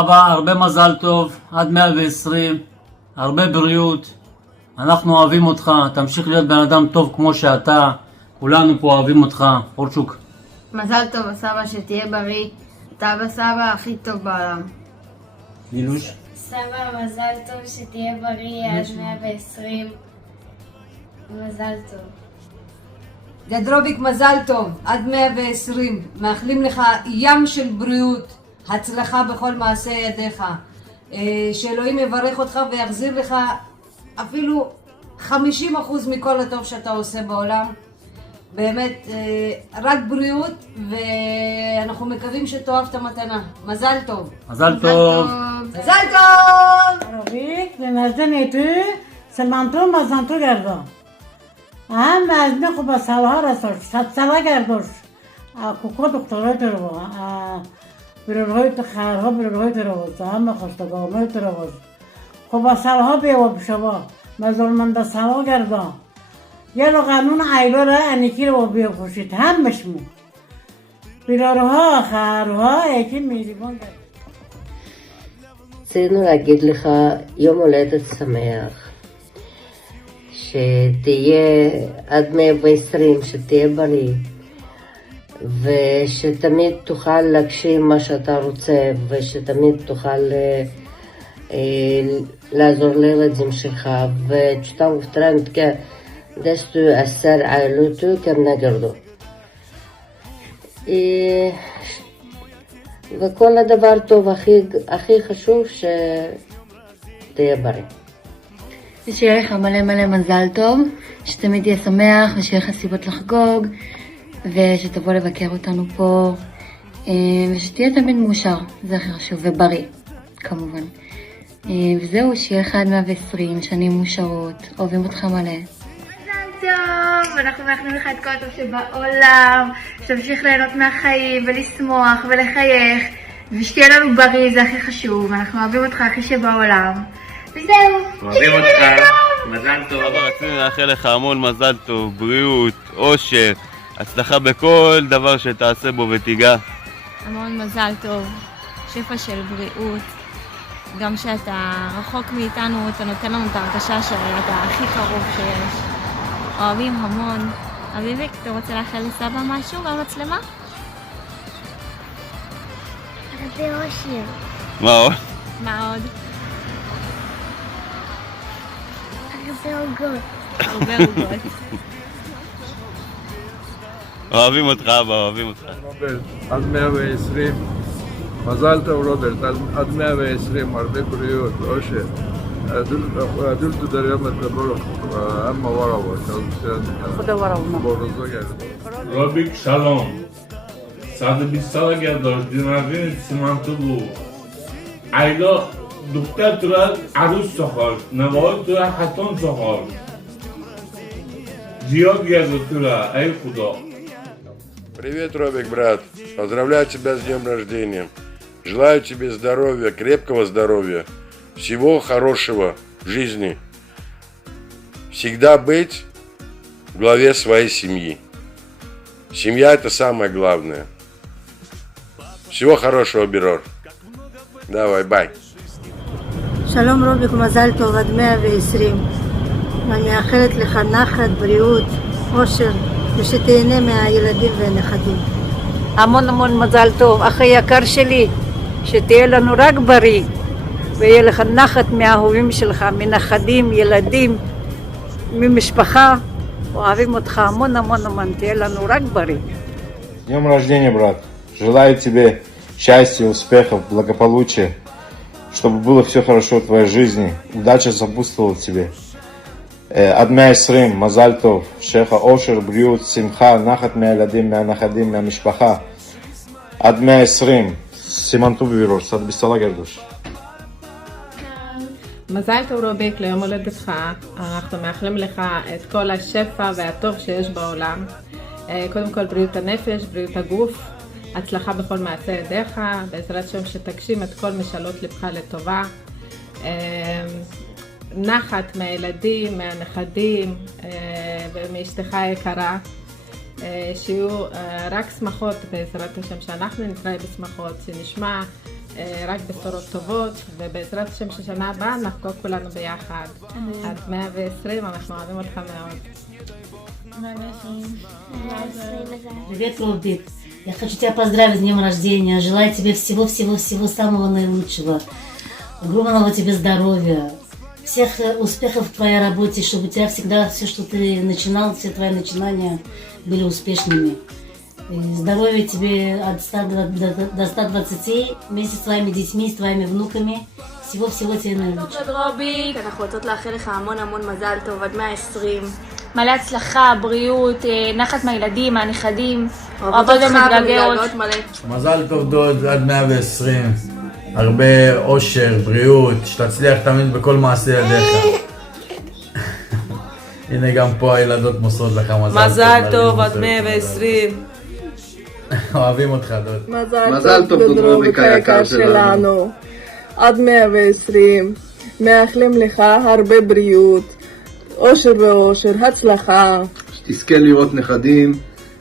אבא, הרבה מזל טוב, עד 120, הרבה בריאות. אנחנו אוהבים אותך, תמשיך להיות בן אדם טוב כמו שאתה. כולנו פה אוהבים אותך, אורצ'וק. מזל טוב הסבא, שתהיה בריא. אתה בסבא הכי טוב בעולם. גילוש. סבא, מזל טוב, שתהיה בריא עד 120. מזל טוב. גדרוביק, מזל טוב, עד 120. מאחלים לך ים של בריאות, הצלחה בכל מעשה ידיך. שאלוהים יברך אותך ויחזיר לך אפילו 50% מכל הטוב שאתה עושה בעולם. באמת, רק בריאות, ואנחנו מקווים שתאהב את המתנה. מזל טוב. מזל טוב. מזל טוב! Robik, le nazdeni tu, Salmanto mazanto gerdo. Hem mezne خوب سالها رسول، 100 ساله گردوش. کوکو دکترای تو رو، بیرونهای تو خرها بیرونهای تو رو، هم خواستگاهی تو رو. خوب سالها بیاب شوا، مزولمند سالها گردو. یه رو قانون عیلو را انیکی رو بیاب کشید، هم مشمو. بیرونها خرها یکی میلیون گرد. רצינו להגיד לך יום הולדת שמח, שתהיה עד 120, שתהיה בריא, ושתמיד תוכל להגשים מה שאתה רוצה, ושתמיד תוכל לעזור לילדים שלך, ותשתם ופתרן דסטו אסר עילותו כמנגרדו. וכל הדבר טוב, הכי חשוב שתהיה בריא. ושיהיה לך מלא מלא מזל טוב, שתמיד תהיה שמח ושיהיה לך סיבות לחגוג, ושתבוא לבקר אותנו פה, ושתהיה תמיד מאושר, זה הכי חשוב, ובריא, כמובן. וזהו, שיהיה לך עד 120 שנים מאושרות, אוהבים אותך מלא. טוב, אנחנו מאחלים לך את כל הטוב שבעולם, שתמשיך ליהנות מהחיים ולשמוח ולחייך, ושתהיה לנו בריא, זה הכי חשוב, אנחנו אוהבים אותך הכי שבעולם. וזהו. אוהבים אותך, מזל טוב. אבא, רצינו לאחל לך המון מזל טוב, בריאות, אושר, הצלחה בכל דבר שתעשה בו ותיגע. המון מזל טוב, שפע של בריאות. גם שאתה רחוק מאיתנו, אתה נותן לנו את ההרגשה שאתה הכי קרוב שיש. אוהבים המון. אביביק, אתה רוצה לאחל לסבא משהו במצלמה? הרבה אושר. מה עוד? מה עוד? הרבה עוגות. הרבה עוגות. אוהבים אותך אבא, אוהבים אותך. רוברט, עד 120. מזל טוב רוברט, עד 120, הרבה בריאות, אושר. عدل تو دریا متبرو اما ورا و خدا ورا و بورزو گرد روبیک شالوم 120 سال گرداش دیناردین سیمانتو بود ایلا دختر تو را عروس ساخت نوای تو را حتان ساخت زیاد گرد تو را ای خدا. Привет, Робик, брат. Поздравляю тебя с днем рождения. Желаю тебе здоровья, крепкого здоровья. Всего хорошего в жизни. Всегда быть в главе своей семьи. Семья – это самое главное. Всего хорошего, Берор. Давай, бай. שלום רוביק, מזל טוב עד 120. ואני מאחלת לך נחת, בריאות, אושר, ושתהנה מהילדים והנכדים. המון המון מזל טוב, אחי יקר שלי, שתהיה לנו רק בריא. ויהיה לך נחת מהאהובים שלך, מנכדים, ילדים, ממשפחה, אוהבים אותך המון המון המון, תהיה לנו רק בריא. С днем рождения, брат! Желаю тебе счастья, успехов, благополучия, чтобы было все хорошо в твоей жизни, удача сопутствовала тебе. עד 120, מזל טוב, שיהיה לך אושר, בריאות, שמחה, נחת מהילדים, מהנכדים, מהמשפחה. עד 120, סימן טוב ובירור, 120 גרדוש. מזל טוב רוביק, ליום הולדתך. אנחנו מאחלים לך את כל השפע והטוב שיש בעולם. קודם כל בריאות הנפש, בריאות הגוף, הצלחה בכל מעשה ידיך, בעזרת שם שתגשים את כל משאלות לבך לטובה. נחת מהילדים, מהנכדים ומאשתך היקרה. שיהיו רק שמחות בעזרת השם, שאנחנו נתראה בשמחות, שנשמע רק בשורות טובות, ובעזרת השם ששנה הבאה נחגוג כולנו ביחד. עד 120, אנחנו אוהבים אותך מאוד. Привет, Робик. Я хочу тебя поздравить с днем рождения. Желаю тебе всего-всего-всего самого наилучшего. Огромного тебе здоровья. Всех успехов в твоей работе, чтобы у тебя всегда все, что ты начинал, все твои начинания были успешными. И здоровья тебе от 100 до 120 вместе с твоими детьми, с твоими внуками. всего тебе наилучшего. רוביק, אנחנו רוצות לאחל לך המון המון מזל טוב עד 120. מלא הצלחה, בריאות, נחת מהילדים, מהנכדים, אוהבות ומתגעגעות. מזל טוב דוד עד 120. הרבה אושר, בריאות, שתצליח תמיד בכל מעשה ידיך. הנה גם פה הילדות מוסרות לך מזל טוב עד 120. אוהבים אותך דוד. מזל טוב דוד היקר שלנו. עד 120. מאחלים לך הרבה בריאות, אושר ואושר, הצלחה. שתזכה לראות נכדים,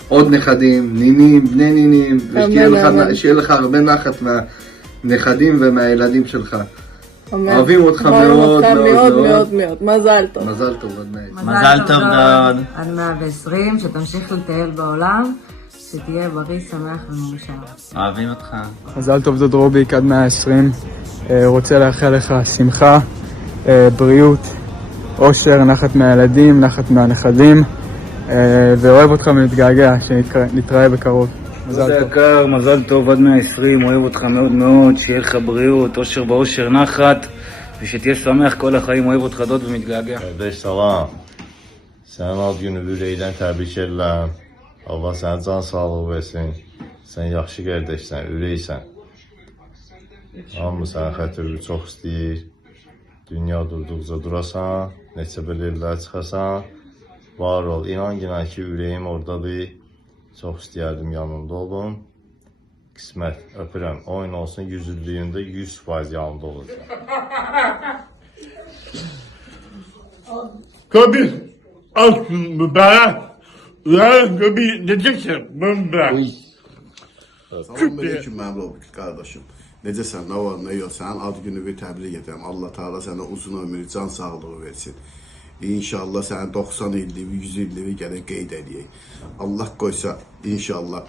עוד נכדים, נינים, בני נינים, ושיהיה לך הרבה נחת מהנכדים ומהילדים שלך. אוהבים אותך מאוד מאוד מאוד מאוד. מזל טוב. מזל טוב עד 120. מזל טוב דוד. עד 120, שתמשיך לטייל בעולם, שתהיה בריא, שמח ומאושר. אוהבים אותך. מזל טוב דוד רוביק עד 120. רוצה לאחל לך שמחה, בריאות, אושר, נחת מהילדים, נחת מהנכדים, ואוהב אותך ומתגעגע, שנתראה בקרוב. מזל יקר, מזל טוב עד 120, אוהב אותך מאוד מאוד, שיהיה לך בריאות, אושר באושר, נחת, ושתהיה שמח כל החיים, אוהב אותך דוד ומתגעגע. Kardeş salam. Sənin ad günü ürəkdən təbrik edirəm. Allah sənə can sağlığı versin. Sən yaxşı qardaşsan, ürəksən. Hamı sənin xətrini çox istəyir. Dünya durduqca durasan, neçə belə illər çıxasan. Var ol, inan ki ürəyim oradadır. Çox istəyərdim yanında olun. Qismət, öpürəm. Oyun olsun 100-lüyündə 100% yanında olacaq. Kabil, alsın mübarek. Ulan Kabil, necəsən? Mübarek. Selamünaleyküm mənim Robik qardaşım. Necəsən, nə var, nə yox, sənin ad gününü təbrik edirəm. Allah Teala sənə uzun ömür, can sağlığı versin. İnşallah sənin 90 illiyi, 100 illiyi gələk qeyd edəyək. Allah qoysa, inşallah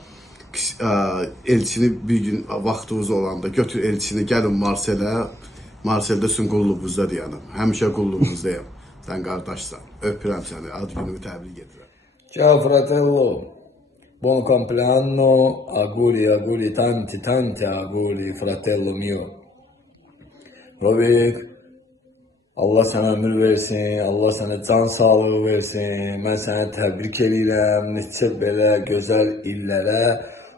elçini bir gün vaxtınız olanda götür elçini, gəlin Marselə. Marseldə sizin qulluğunuzda deyənim. Həmişə qulluğunuzdayım. Sən qardaşsan. Öpürəm səni, ad gününü təbrik edirəm. Ciao fratello. Buon compleanno, auguri, tanti auguri, fratello mio. Robik, Allah sana ömür versin, Allah sana can sağlığı versin. Ben sana tebrik edirəm, neçə belə gözəl illərə,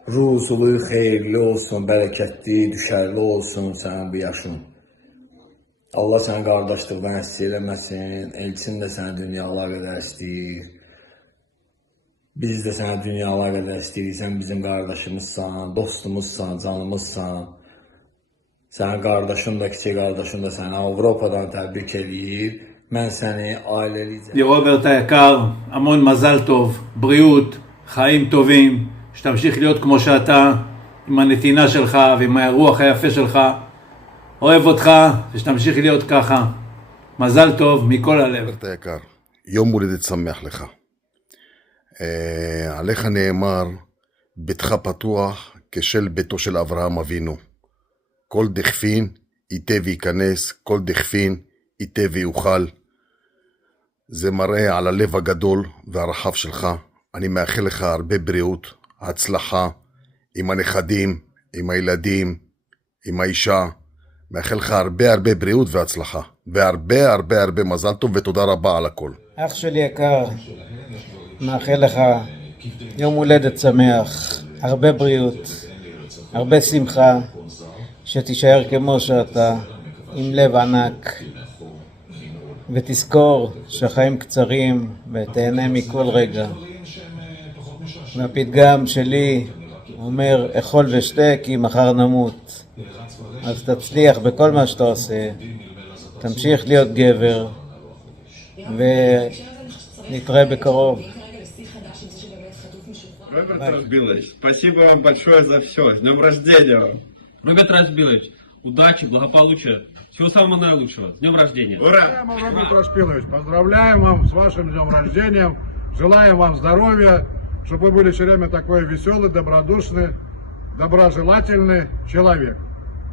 ruzulu, xeyirli olsun, bərəkətli, düşərli olsun sənin bu yaşın. Allah səni qardaşlıqdan əsir eləməsin, elçin də səni dünyalar qədər istəyir. Biz də sənə dünyalar qədər istəyirik, sən bizim qardaşımızsan, dostumuzsan, canımızsan. Sənin qardaşın da, kiçik qardaşın da səni Avropadan təbrik edir. mən səni ailəlicə. רוברט היקר, המון מזל טוב, בריאות, חיים טובים, שתמשיך להיות כמו שאתה, עם הנתינה שלך ועם הרוח היפה שלך. אוהב אותך ושתמשיך להיות ככה. מזל טוב מכל הלב. רוברט היקר, יום הולדת שמח לך. עליך נאמר, ביתך פתוח כשל ביתו של אברהם אבינו. כל דכפין ייתה וייכנס, כל דכפין ייתה ויוכל. זה מראה על הלב הגדול והרחב שלך. אני מאחל לך הרבה בריאות, הצלחה, עם הנכדים, עם הילדים, עם האישה. מאחל לך הרבה בריאות והצלחה. והרבה מזל טוב ותודה רבה על הכל. אח שלי יקר, מאחל לך יום הולדת שמח, הרבה בריאות, הרבה שמחה, שתישאר כמו שאתה, עם לב ענק, ותזכור שהחיים קצרים ותהנה מכל רגע. והפתגם שלי אומר, אכול ושתה כי מחר נמות. אז תצליח בכל מה שאתה עושה, תמשיך להיות גבר, ונתראה בקרוב. Роберт Разбилович, спасибо вам большое за все. С днем рождения! Роберт Разбилович, удачи, благополучия, всего самого наилучшего. С днем рождения! Ура! Роберт Разбилович, поздравляем вам с вашим днем рождения. Желаем вам здоровья, чтобы вы были все время такой веселый, добродушный, доброжелательный человек.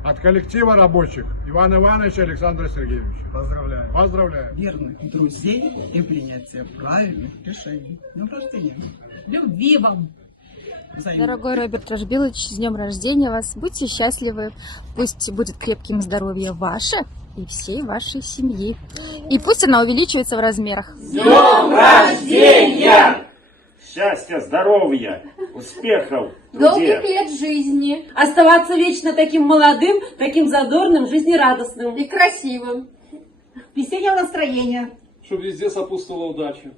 От коллектива рабочих Ивана Ивановича Александра Сергеевича. Поздравляю. Поздравляю. Верных друзей и принятия правильных решений. С днем рождения. Любви вам. Дорогой Роберт Разбилович, с днем рождения вас. Будьте счастливы. Пусть будет крепким здоровье ваше и всей вашей семьи. И пусть она увеличивается в размерах. С днем рождения! Счастья, здоровья, успехов, Долгих лет жизни. Оставаться вечно таким молодым, таким задорным, жизнерадостным. И красивым. Весеннего настроения. Чтобы везде сопутствовала удача.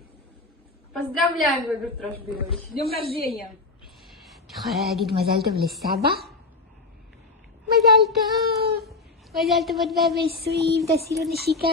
Поздравляем, Роберт Разбилович. С днем рождения. יכולה להגיד מזל טוב לסבא? מזל טוב! מזל טוב עוד 120, תעשי לו נשיקה.